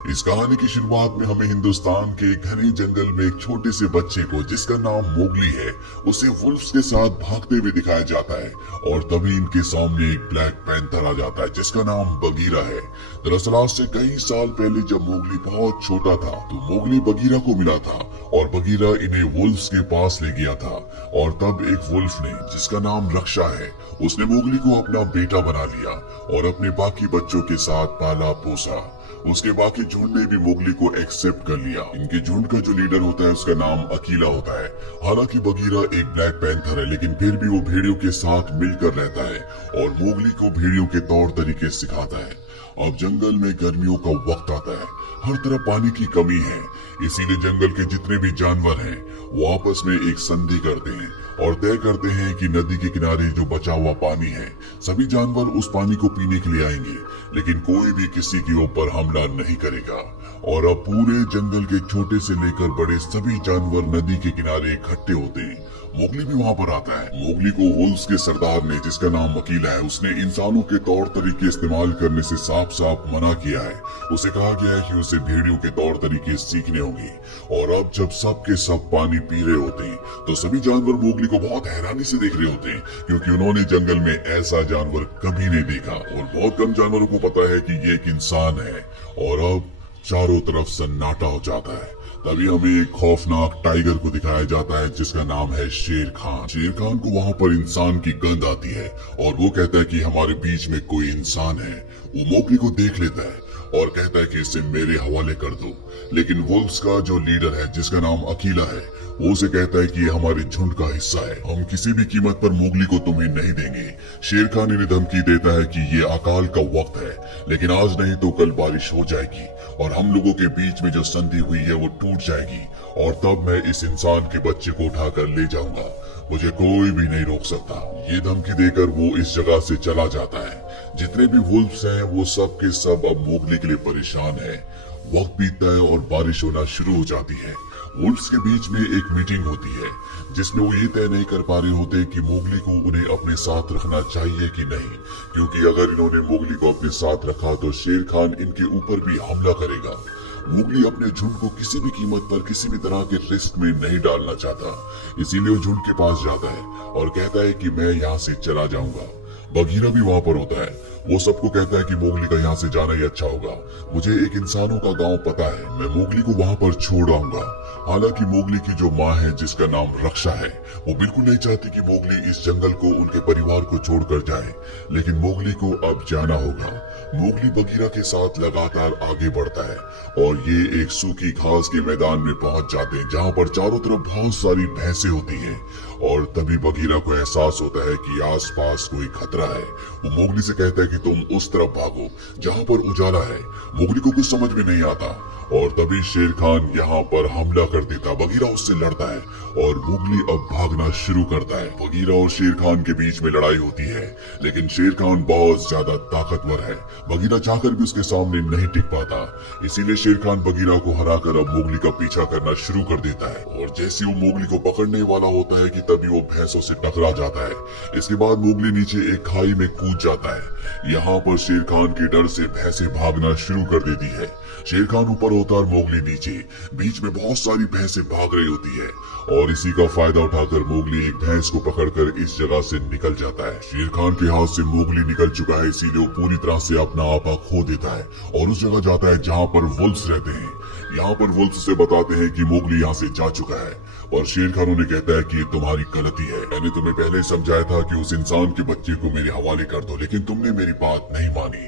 इस कहानी की शुरुआत में हमें हिंदुस्तान के घने जंगल में एक छोटे से बच्चे को जिसका नाम मोगली है उसे वुल्फ्स के साथ भागते हुए दिखाया जाता है। और तभी इनके सामने एक ब्लैक पैंथर आ जाता है जिसका नाम बगीरा है। दरअसल आज से कई साल पहले जब मोगली बहुत छोटा था तो मोगली बगीरा को मिला था और बगीरा इन्हें वुल्फ्स के पास ले गया था। और तब एक वुल्फ ने जिसका नाम रक्षा है उसने मोगली को अपना बेटा बना लिया और अपने बाकी बच्चों के साथ पाला पोसा। उसके बाकी झुंड ने भी मोगली को एक्सेप्ट कर लिया। इनके झुंड का जो लीडर होता है उसका नाम अकीला होता है। हालांकि बगीरा एक ब्लैक पैंथर है लेकिन फिर भी वो भेड़ियों के साथ मिलकर रहता है और मोगली को भेड़ियों के तौर तरीके सिखाता है। अब जंगल में गर्मियों का वक्त आता है, हर तरफ पानी की कमी है, इसीलिए जंगल के जितने भी जानवर हैं वो आपस में एक संधि करते हैं और तय करते हैं कि नदी के किनारे जो बचा हुआ पानी है सभी जानवर उस पानी को पीने के लिए आएंगे, लेकिन कोई भी किसी के ऊपर हमला नहीं करेगा। और अब पूरे जंगल के छोटे से लेकर बड़े सभी जानवर नदी के किनारे इकट्ठे होते हैं। मोगली भी वहां पर आता है। मोगली को वुल्फ्स के सरदार ने जिसका नाम अकीला है उसने इंसानों के तौर तरीके इस्तेमाल करने से साफ साफ मना किया है। उसे कहा गया है कि उसे भेड़ियों के तौर तरीके सीखने होंगे। और अब जब सब के सब पानी पी रहे होते हैं तो सभी जानवर मोगली को बहुत हैरानी से देख रहे होते हैं क्योंकि उन्होंने जंगल में ऐसा जानवर कभी नहीं देखा और बहुत कम जानवरों को पता है कि ये एक इंसान है। और अब चारों तरफ सन्नाटा हो जाता है। तभी हमें एक खौफनाक टाइगर को दिखाया जाता है जिसका नाम है शेर खान। शेर खान को वहाँ पर इंसान की गंध आती है और वो कहता है कि हमारे बीच में कोई इंसान है। वो मोगली को देख लेता है और कहता है कि इसे मेरे हवाले कर दो। लेकिन वुल्फ्स का जो लीडर है जिसका नाम अकीला है वो उसे कहता है कि ये हमारे झुंड का हिस्सा है, हम किसी भी कीमत पर मोगली को तुम्हें नहीं देंगे। शेर खान इन्हें धमकी देता है कि ये अकाल का वक्त है लेकिन आज नहीं तो कल बारिश हो जाएगी और हम लोगों के बीच में जो संधि हुई है वो टूट जाएगी और तब मैं इस इंसान के बच्चे को उठाकर ले जाऊंगा, मुझे कोई भी नहीं रोक सकता। ये धमकी देकर वो इस जगह से चला जाता है। जितने भी वुल्फ्स हैं वो सब के सब अब मोगली के लिए परेशान है। वक्त बीतता है और बारिश होना शुरू हो जाती है। वुल्फ्स के बीच में एक मीटिंग होती है जिसमें वो ये तय नहीं कर पा रहे होते कि मोगली को उन्हें अपने साथ रखना चाहिए कि नहीं, क्योंकि अगर इन्होंने मोगली को अपने साथ रखा तो शेर खान इनके ऊपर भी हमला करेगा। मोगली अपने झुंड को किसी भी कीमत पर किसी भी तरह के रिस्क में नहीं डालना चाहता, इसीलिए वो झुंड के पास जाता है और कहता है कि मैं यहाँ से चला जाऊंगा। बगीरा भी वहाँ पर होता है। वो सबको कहता है कि मोगली का यहाँ से जाना ही अच्छा होगा। मुझे एक इंसानों का गांव पता है, मैं मोगली को वहाँ पर छोड़ आऊंगा। हालांकि मोगली की जो माँ है जिसका नाम रक्षा है वो बिल्कुल नहीं चाहती कि मोगली इस जंगल को उनके परिवार को छोड़कर जाए, लेकिन मोगली को अब जाना होगा। मोगली बगीरा के साथ लगातार आगे बढ़ता है और ये एक सूखी घास के मैदान में पहुंच जाते हैं जहाँ पर चारों तरफ बहुत सारी भैंसें होती हैं। और तभी बगीरा को एहसास होता है कि आसपास कोई खतरा है। वो मोगली से कहता है कि तुम उस तरफ भागो जहाँ पर उजाला है। मोगली को कुछ समझ में नहीं आता और तभी शेर खान यहाँ पर हमला कर देता। बगीरा उससे लड़ता है और मोगली अब भागना शुरू करता है। बगीरा और शेर खान के बीच में लड़ाई होती है लेकिन शेर खान बहुत ज्यादा ताकतवर है। बगीरा चाहकर भी उसके सामने नहीं टिक पाता, इसीलिए शेर खान बगीरा को हराकर अब मोगली का पीछा करना शुरू कर देता है। और जैसे वो मोगली को पकड़ने वाला होता है कि तभी वो भैंसों से टकरा जाता है। इसके बाद मोगली नीचे एक खाई में कूद जाता है। यहाँ पर शेर खान के डर से भैंसें भागना शुरू कर देती है। शेर खान ऊपर होता है और मोगली नीचे। बीच में बहुत सारी भैंसें भाग रही होती है और इसी का फायदा उठाकर मोगली एक भैंस को पकड़कर इस जगह से निकल जाता है। शेर खान के हाथ से मोगली निकल चुका है, इसीलिए वो पूरी तरह से अपना आपा खो देता है और उस जगह जाता है जहाँ पर वुल्फ्स रहते हैं। यहाँ पर वुल्फ्स से बताते हैं कि मोगली यहाँ से जा चुका है और शेर खान उन्हें कहता है कि ये तुम्हारी गलती है। मैंने तुम्हें पहले ही समझाया था कि उस इंसान के बच्चे को मेरे हवाले कर दो, लेकिन तुमने मेरी बात नहीं मानी।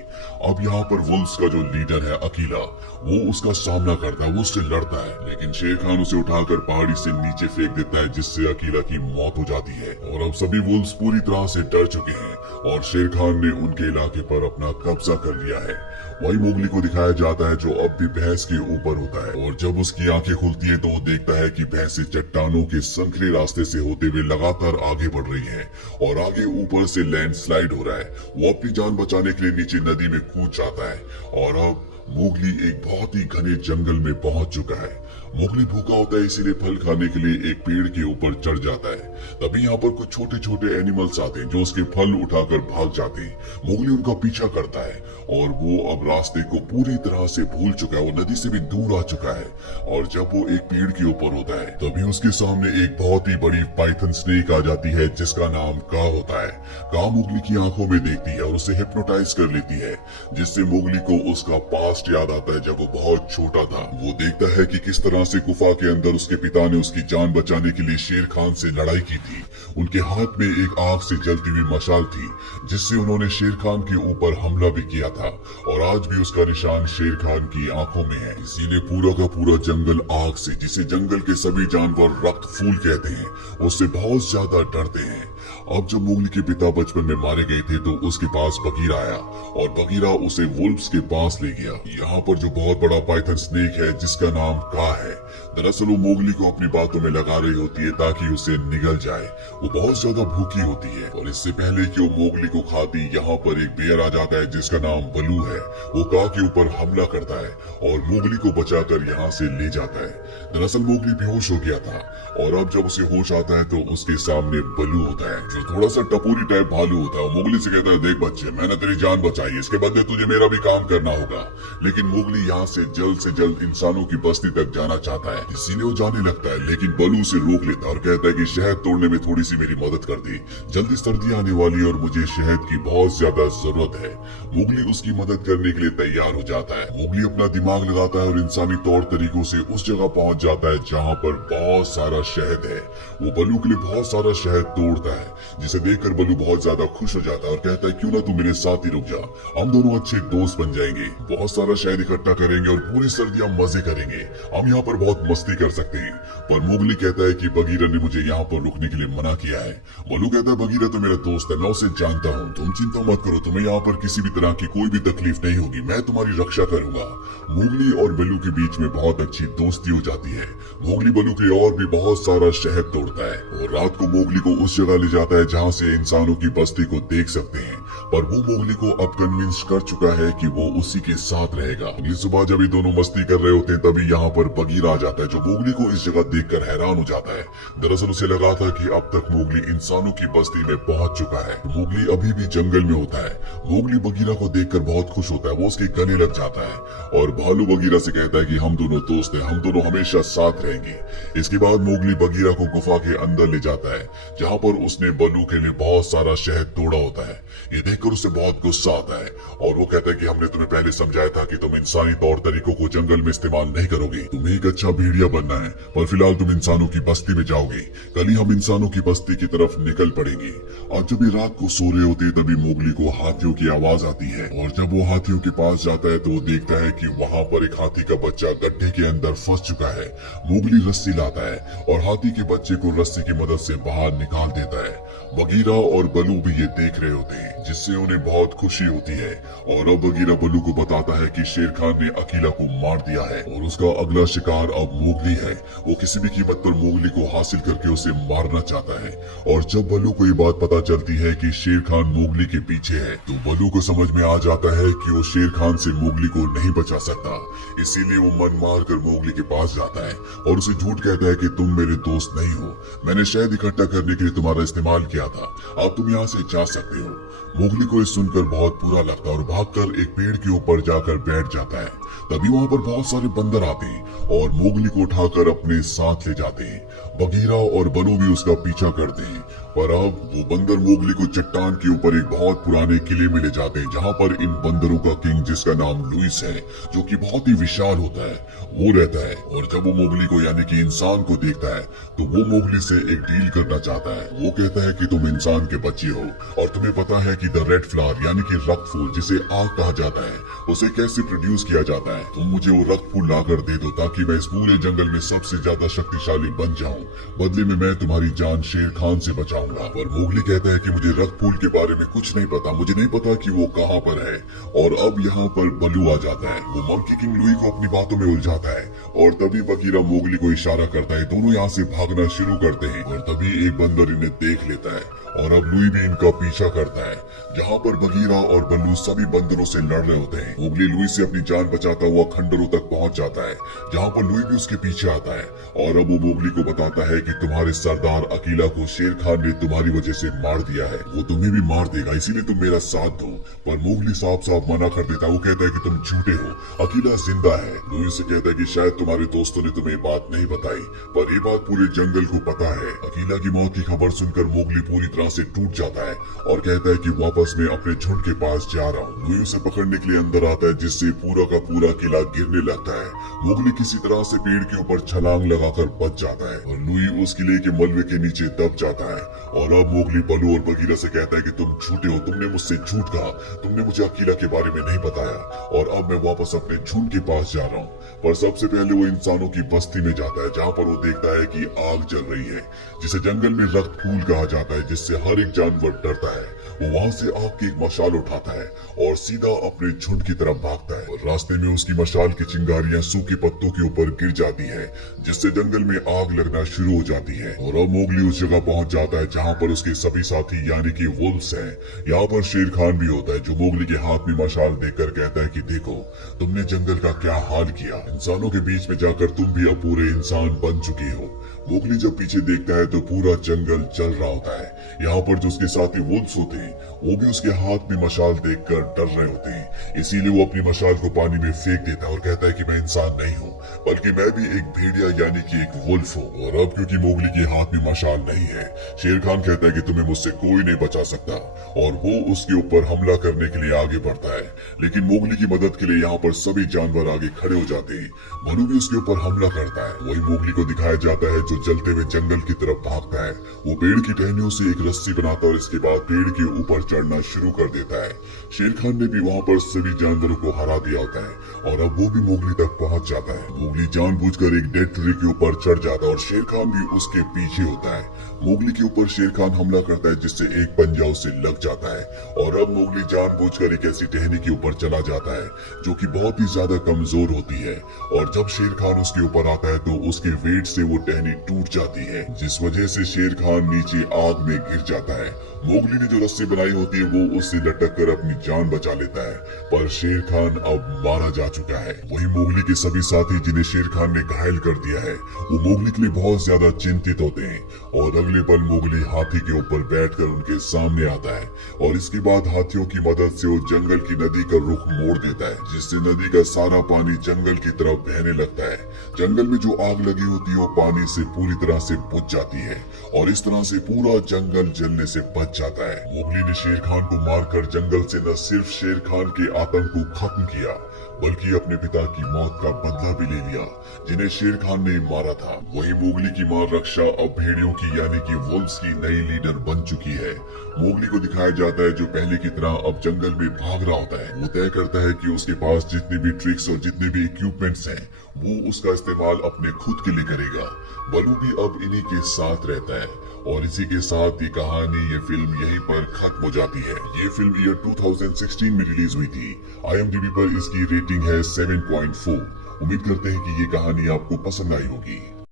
अब यहाँ पर वुल्फ्स का जो लीडर है अकीला वो उसका सामना करता है, वो उससे लड़ता है, लेकिन शेर खान उसे उठाकर पहाड़ी से नीचे फेंक देता है जिससे अकीला की मौत हो जाती है। और अब सभी वुल्फ्स पूरी तरह से डर चुके हैं और शेर खान ने उनके इलाके पर अपना कब्जा कर लिया है। वही मोगली को दिखाया जाता है जो अब भी भैंस के ऊपर होता है और जब उसकी आंखें खुलती है तो वो देखता है कि भैंसें चट्टानों के संकरे रास्ते से होते हुए लगातार आगे बढ़ रही हैं और आगे ऊपर से लैंडस्लाइड हो रहा है। वो अपनी जान बचाने के लिए नीचे नदी में कूद जाता है और अब मोगली एक बहुत ही घने जंगल में पहुंच चुका है। मोगली भूखा होता है, इसीलिए फल खाने के लिए एक पेड़ के ऊपर चढ़ जाता है। तभी यहाँ पर कुछ छोटे छोटे एनिमल्स आते हैं जो उसके फल उठाकर भाग जाते हैं। मोगली उनका पीछा करता है और वो अब रास्ते को पूरी तरह से भूल चुका है। वो नदी से भी दूर आ चुका है और जब वो एक पेड़ के ऊपर होता है तभी उसके सामने एक बहुत ही बड़ी पाइथन स्नेक आ जाती है जिसका नाम का होता है। का मोगली की आंखों में देखती है और उसे हिप्नोटाइज कर लेती है, जिससे मोगली को उसका पास्ट याद आता है जब वो बहुत छोटा था। वो देखता है कि किस तरह से गुफा के अंदर उसके पिता ने उसकी जान बचाने के लिए शेर खान से लड़ाई की थी। उनके हाथ में एक आग से जलती हुई मशाल थी जिससे उन्होंने शेर खान के ऊपर हमला भी किया था और आज भी उसका निशान शेर खान की आंखों में है। इसीलिए पूरा का पूरा जंगल आग से, जिसे जंगल के सभी जानवर रक्त फूल कहते हैं, उससे बहुत ज्यादा डरते हैं। अब जब मोगली के पिता बचपन में मारे गए थे तो उसके पास बगीरा आया और बगीरा उसे वुल्फ्स के पास ले गया। यहाँ पर जो बहुत बड़ा पाइथन स्नेक है जिसका नाम का है, दरअसल वो मोगली को अपनी बातों में लगा रही होती है ताकि उसे निगल जाए। वो बहुत ज्यादा भूखी होती है और इससे पहले कि वो मोगली को खाती, यहाँ पर एक बेयर आ जाता है जिसका नाम बलू है। वो का के ऊपर हमला करता है और मोगली को बचाकर यहाँ से ले जाता है। दरअसल मोगली बेहोश हो गया था और अब जब उसे होश आता है तो उसके सामने बलू होता है जो थोड़ा सा टपोरी टाइप भालू होता है। मोगली से कहता है, देख बच्चे, मैंने तेरी जान बचाई, इसके बदले तुझे मेरा भी काम करना होगा। लेकिन मोगली यहाँ से जल्द इंसानों की बस्ती तक जाना चाहता है, इसीलिए वो जाने लगता है। लेकिन बलू उसे रोक लेता है और कहता है कि शहद तोड़ने में थोड़ी सी मेरी मदद कर दे, जल्दी सर्दी आने वाली और मुझे शहद की बहुत ज्यादा जरूरत है। मोगली उसकी मदद करने के लिए तैयार हो जाता है। मोगली अपना दिमाग लगाता है और इंसानी तौर तरीकों से उस जगह पहुंच जाता है जहाँ पर बहुत सारा शहद है। वो बलू के लिए बहुत सारा शहद तोड़ता है, जिसे देखकर बलू बहुत ज्यादा खुश हो जाता है और कहता है, क्यों ना तू मेरे साथ ही रुक जा, हम दोनों अच्छे दोस्त बन जाएंगे। बहुत सारा शहद इकट्ठा करेंगे और पूरी सर्दियां मजे करेंगे, हम यहाँ पर बहुत मस्ती कर सकते हैं। पर मोगली कहता है कि बगीरा ने मुझे यहाँ पर रुकने के लिए मना किया है। बलू कहता है, बगीरा तो मेरा दोस्त है, मैं उसे जानता हूँ, तुम चिंता मत करो, तुम्हें यहाँ पर किसी भी तरह की कोई भी तकलीफ नहीं होगी, मैं तुम्हारी रक्षा करूंगा। मोगली और बलू के बीच में बहुत अच्छी दोस्ती हो जाती है। मोगली बलू के और भी बहुत सारा शहद तोड़ता है और रात को मोगली को उस जगह ले जाता है जहाँ से इंसानों की बस्ती को देख सकते हैं। पर वो मोगली को अब कन्विंस कर चुका है कि वो उसी के साथ रहेगा। अगली सुबह जब ये दोनों मस्ती कर रहे होते हैं तभी यहाँ पर बगीरा आ जाता है जो मोगली को इस जगह देखकर हैरान हो जाता है। दरअसल उसे लगा था कि अब तक मोगली इंसानों की बस्ती में पहुंच चुका है। मोगली अभी भी जंगल में होता है। मोगली बगीरा को देखकर बहुत खुश होता है, वो उसके गले लग जाता है और भालू बगीरा से कहता है कि हम दोनों दोस्त हैं, हम दोनों हमेशा साथ रहेंगे। इसके बाद मोगली बगीरा को गुफा के अंदर ले जाता है जहाँ पर उसने बलू के लिए बहुत सारा शहद तोड़ा होता है। ये देखकर उसे बहुत गुस्सा आता है और वो कहता है कि हमने तुम्हें पहले समझाया था कि तुम इंसानी तौर तरीकों को जंगल में इस्तेमाल नहीं करोगे, तुम्हें एक अच्छा भेड़िया बनना है, पर फिलहाल तुम इंसानों की बस्ती में जाओगे, कल ही हम इंसानों की बस्ती की तरफ निकल पड़ेंगे। और जब ये रात को सो रहे होते तभी मोगली को हाथियों की आवाज आती है और जब वो हाथियों के पास जाता है तो वो देखता है कि वहाँ पर एक हाथी का बच्चा गड्ढे के अंदर फंस चुका है। मोगली रस्सी लाता है और हाथी के बच्चे को रस्सी की मदद से बाहर निकाल देता है। बगीरा और बलू भी ये देख रहे होते हैं, जिससे उन्हें बहुत खुशी होती है। और अब बगीरा बलू को बताता है कि शेर खान ने अकीला को मार दिया है और उसका अगला शिकार अब मोगली है। वो किसी भी कीमत पर मोगली को हासिल करके उसे मारना चाहता है। और जब बलू को ये बात पता चलती है कि शेर खान मोगली के पीछे है तो बलू को समझ में आ जाता है कि वो शेर खान से मोगली को नहीं बचा सकता। इसीलिए वो मन मार कर मोगली के पास जाता है और उसे झूठ कहता है कि तुम मेरे दोस्त नहीं हो, मैंने शहद इकट्ठा करने के लिए तुम्हारा इस्तेमाल किया था, अब तुम यहाँ से जा सकते हो। मोगली को इस सुनकर बहुत बुरा लगता है और भागकर एक पेड़ के ऊपर जाकर बैठ जाता है। तभी वहाँ पर बहुत सारे बंदर आते हैं और मोगली को उठाकर अपने साथ ले जाते हैं। बगीरा और बलू भी उसका पीछा करते हैं, पर अब वो बंदर मोगली को चट्टान के ऊपर एक बहुत पुराने किले में ले जाते हैं जहाँ पर इन बंदरों का किंग, जिसका नाम लुइस है, जो कि बहुत ही विशाल होता है, वो रहता है। और जब वो मोगली को यानी कि इंसान को देखता है तो वो मोगली से एक डील करना चाहता है। वो कहता है कि तुम इंसान के बच्चे हो और तुम्हें पता है कि द रेड फ्लावर यानी कि रक्त फूल, जिसे आग कहा जाता है, उसे कैसे प्रोड्यूस किया जाता है। तुम मुझे वो रक्त फूल लाकर दे दो ताकि मैं इस पूरे जंगल में सबसे ज्यादा शक्तिशाली बन जाऊं। बदले में मैं तुम्हारी जान शेर खान से बचाऊंगा। पर मोगली कहता है कि मुझे रक्त फूल के बारे में कुछ नहीं पता, मुझे नहीं पता कि वो कहाँ पर है। और अब यहाँ पर बलू आ जाता है। वो मंकी किंग लुई को अपनी बातों में उलझाता है और तभी बगीरा मोगली को इशारा करता है। दोनों यहाँ से भागना शुरू करते हैं और तभी एक बंदर इन्हें देख देख लेता है और अब लुई भी इनका पीछा करता है। जहाँ पर बगीरा और बल्लू सभी बंदरों से लड़ रहे होते हैं, मोगली लुई से अपनी जान बचाता हुआ खंडरों तक पहुंच जाता है, जहाँ पर लुई भी उसके पीछे आता है और अब वो मोगली को बताता है कि तुम्हारे सरदार अकीला को शेर खान ने तुम्हारी वजह से मार दिया है, वो तुम्हें भी मार देगा, इसीलिए तुम मेरा साथ दो। पर मोगली साफ साफ मना कर देता है। वो कहता है कि तुम झूठे हो, अकीला जिंदा है। लुई उसे कहता है कि शायद तुम्हारे दोस्तों ने तुम्हें बात नहीं बताई, पर ये बात पूरे जंगल को पता है। अकीला की मौत की खबर सुनकर मोगली पूरी तरह से टूट जाता है और कहता है कि वापस मैं अपने झुंड के पास जा रहा हूँ। लुई उसे पकड़ने के लिए अंदर आता है, जिससे पूरा का पूरा किला गिरने लगता है। मोगली किसी तरह से पेड़ के ऊपर छलांग लगाकर बच जाता है और लुई उस किले के मलबे के नीचे दब जाता है। और अब मोगली बलू और बगीरा से कहता है कि तुम झूठे हो, तुमने मुझसे झूठ कहा, तुमने मुझे अकीला के बारे में नहीं बताया और अब मैं वापस अपने झुंड के पास जा रहा हूँ। पर सबसे पहले वो इंसानों की बस्ती में जाता है, जहाँ पर वो देखता है कि आग जल रही है, जिसे जंगल में रक्त फूल कहा जाता है, जिससे हर एक जानवर डरता है। वो वहाँ से आग की एक मशाल उठाता है और सीधा अपने झुंड की तरफ भागता है और रास्ते में उसकी मशाल की चिंगारियां सूखे पत्तों के ऊपर गिर जाती है, जिससे जंगल में आग लगना शुरू हो जाती है। और अब मोगली उस जगह पहुंच जाता है जहाँ पर उसके सभी साथी यानी कि वुल्व्स हैं। यहाँ पर शेर खान भी होता है, जो मोगली के हाथ में मशाल देखकर कहता है कि देखो तुमने जंगल का क्या हाल किया, इंसानों के बीच में जाकर तुम भी अब पूरे इंसान बन चुकी हो। मोगली जब पीछे देखता है तो पूरा जंगल जल रहा होता है। यहाँ पर जो उसके साथी वुल्व्स होते हैं वो भी उसके हाथ में मशाल देखकर डर रहे होते हैं, इसीलिए वो अपनी मशाल को पानी में फेंक देता है और कहता है कि मैं इंसान नहीं हूँ, बल्कि मैं भी एक भेड़िया यानी कि एक वुल्फ हूँ। और अब क्योंकि मोगली के हाथ में मशाल नहीं है, शेर खान कहता है कि तुम्हें मुझसे कोई नहीं बचा सकता और वो उसके ऊपर हमला करने के लिए आगे बढ़ता है। लेकिन मोगली की मदद के लिए यहाँ पर सभी जानवर आगे खड़े हो जाते हैं। मनु भी उसके ऊपर हमला करता है। वही मोगली को दिखाया जाता है जो जलते हुए जंगल की तरफ भागता है। वो पेड़ की टहनियों से एक रस्सी बनाता है और इसके बाद पेड़ के ऊपर चढ़ना शुरू कर देता है। शेर खान ने भी वहाँ पर सभी जानवरों को हरा दिया होता है और अब वो भी मोगली तक पहुँच जाता है। मोगली जानबूझकर एक डेड ट्री के ऊपर चढ़ जाता है और शेर खान भी उसके पीछे होता है। मोगली के ऊपर शेर खान हमला करता है, जिससे एक पंजा उसे लग जाता है और अब मोगली जानबूझकर एक ऐसी टहनी के ऊपर चला जाता है जो कि बहुत ही ज्यादा कमजोर होती है और जब शेर खान उसके ऊपर आता है तो उसके वेट से वो टहनी टूट जाती है, जिस वजह से शेर खान नीचे आग में गिर जाता है। मोगली ने जो रस्सी बनाई होती है वो उससे लटक कर अपनी जान बचा लेता है, पर शेर खान अब मारा जा चुका है। वही मोगली के सभी साथी जिन्हें शेर खान ने घायल कर दिया है वो मोगली के लिए बहुत ज्यादा चिंतित होते हैं और अगले पल मोगली हाथी के ऊपर बैठकर उनके सामने आता है और इसके बाद हाथियों की मदद से वो जंगल की नदी का रुख मोड़ देता है, जिससे नदी का सारा पानी जंगल की तरफ बहने लगता है। जंगल में जो आग लगी होती है वो पानी से पूरी तरह से बुझ जाती है और इस तरह से पूरा जंगल जलने से बच जाता है। मोगली ने शेर खान को मारकर जंगल से न सिर्फ शेर खान के आतंक को खत्म किया बल्कि अपने पिता की मौत का बदला भी ले लिया, जिन्हें शेर खान ने मारा था। वही मोगली की मां रक्षा अब भेड़ियों की यानी कि वुल्व्स की नई लीडर बन चुकी है। मोगली को दिखाया जाता है जो पहले की तरह अब जंगल में भाग रहा होता है। वो तय करता है कि उसके पास जितने भी ट्रिक्स और जितने भी इक्विपमेंट्स हैं वो उसका इस्तेमाल अपने खुद के लिए करेगा। बलू भी अब इन्हीं के साथ रहता है और इसी के साथ ये कहानी, ये फिल्म यहीं पर खत्म हो जाती है। ये फिल्म ईयर 2016 में रिलीज हुई थी। IMDb पर इसकी रेटिंग है 7.4। उम्मीद करते हैं कि ये कहानी आपको पसंद आई होगी।